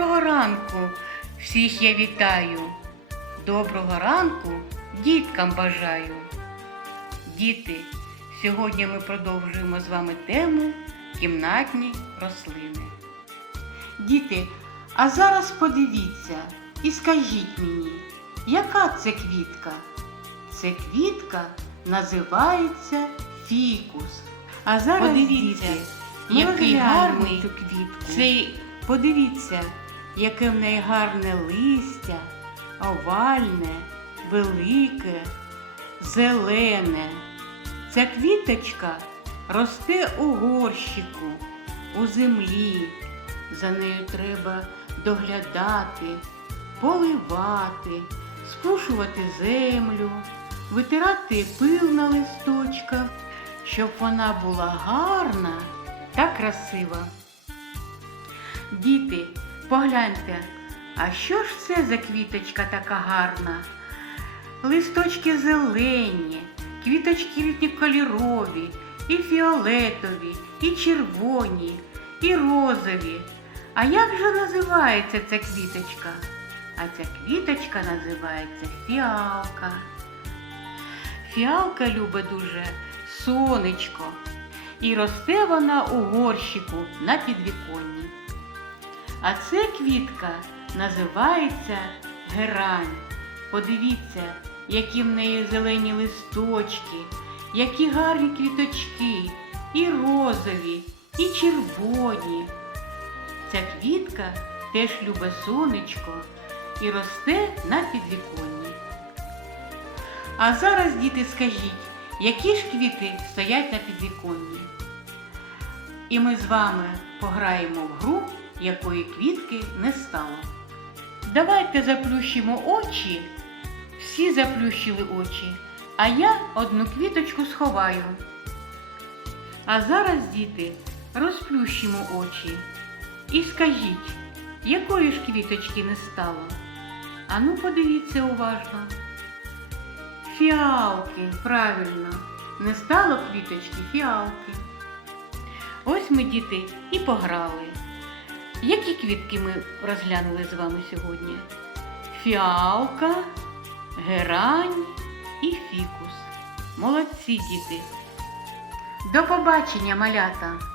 ранку! Всіх я вітаю. Доброго ранку діткам бажаю. Діти, сьогодні ми продовжуємо з вами тему кімнатні рослини. Діти, а зараз подивіться і скажіть мені, яка це квітка? Це квітка називається фікус. А зараз Подивіться, діти, який гарний цей, подивіться, яке в неї гарне листя, овальне, велике, зелене. Ця квіточка росте у горщику, у землі. За нею треба доглядати, поливати, спушувати землю, витирати пил на листочках, щоб вона була гарна та красива. Діти, погляньте, а що ж це за квіточка така гарна? Листочки зелені, квіточки різнокольорові, і фіолетові, і червоні, і розові. А як же називається ця квіточка? А ця квіточка називається фіалка. Фіалка любить дуже сонечко, і росте вона у горщику на підвіконні. А ця квітка називається герань. Подивіться, які в неї зелені листочки, які гарні квіточки, і розові, і червоні. Ця квітка теж любить сонечко і росте на підвіконні. А зараз, діти, скажіть, які ж квіти стоять на підвіконні? І ми з вами пограємо в гру, якої квітки не стало. Давайте заплющимо очі. Всі заплющили очі, а я одну квіточку сховаю. А зараз, діти, розплющимо очі і скажіть, якої ж квіточки не стало? Ану, подивіться уважно. Фіалки, правильно, не стало квіточки фіалки. Ось ми, діти, і пограли. Які квітки ми розглянули з вами сьогодні? Фіалка, герань і фікус. Молодці, діти. До побачення, малята!